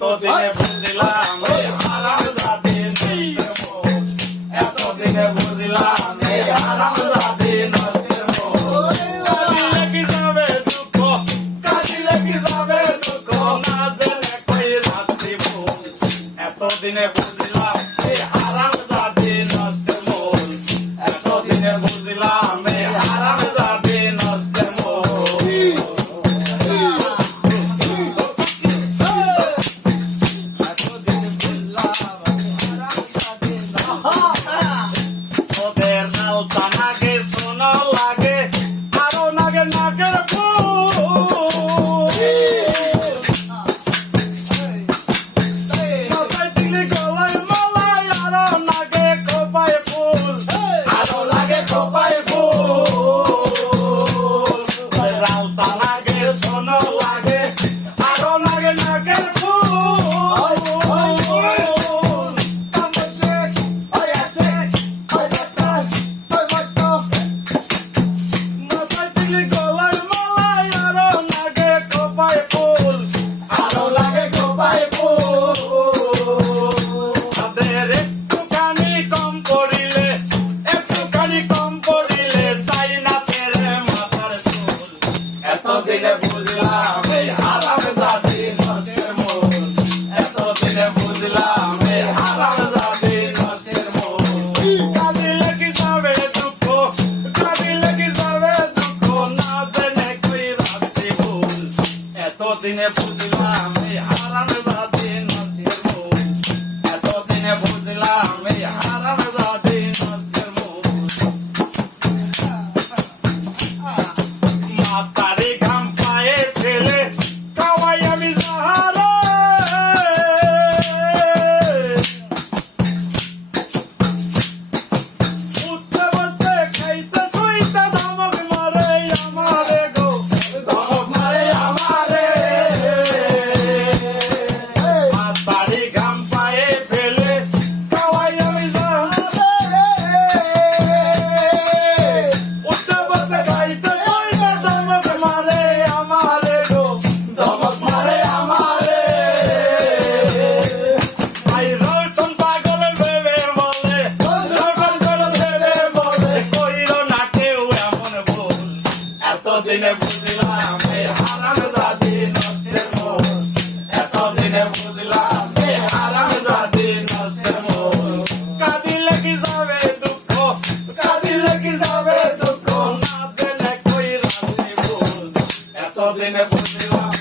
এতদিনে বুঝলাম এই হারামজাদি নষ্টের মূল। এতদিনে বুঝলাম এই হারামজাদি নষ্টের মূল। কাঁদিলে কি যাবে দুঃখ, কাঁদিলে কি যাবে দুঃখ, না জেনে কই রাত্রি ভুল। এতদিনে বুঝলাম এই হারামজাদি নষ্টের মূল। এতদিনে বুঝলাম এই হারামজাদি নষ্টের মূল। ওদের নালতা নাগে সোনা লাগে, আরো নাগে নাগের ফুল। মাথায় দিলি গলায় মালায়, আরো নাগে খোপায় ফুল, আরো লাগে খোপায় ফুল। নালতা নাগে সোনা লাগে, আরো নাগে নাগের এতদিনে বুঝলাম এই হারামজাদি নষ্টের মূল। এতদিনে বুঝলাম এই হারামজাদি নষ্টের মূল। কাঁদিলে কি যাবে দুঃখ, কাঁদিলে কি যাবে দুঃখ, না জেনে কই রাত্রি ভুল। এতদিনে বুঝলাম এই হারামজাদি নষ্টের মূল। এতদিনে বুঝলাম এই হারামজাদি নষ্টের মূল। মাতারি ঘাম পায়ে ফেলে খাওয়াই আমি যাহারে, উঠতে বসতে খাইতে শুইতে ধমক মারে আমারে গো, ধমক মারে আমারে। মাতারি ঘাম পায়ে ফেলে খাওয়াই আমি যাহারে, উঠতে বসতে খাইতে শুইতে ধমক মারে আমারে গো, ধমক মারে আমারে। আই রতন পাগল ভেবে বলে, রতন পাগল ভেবে বলে, কইরো না কেউ এমন ভুল। এতদিনে বুঝলাম এই হারামজাদি নষ্টের মূল। এতদিনে বুঝলাম এই হারামজাদি নষ্টের মূল। কাঁদিলে কি যাবে দুঃখ, কাঁদিলে কি যাবে দুঃখ, না জেনে কই রাত্রি ভুল। এতদিনে বুঝলাম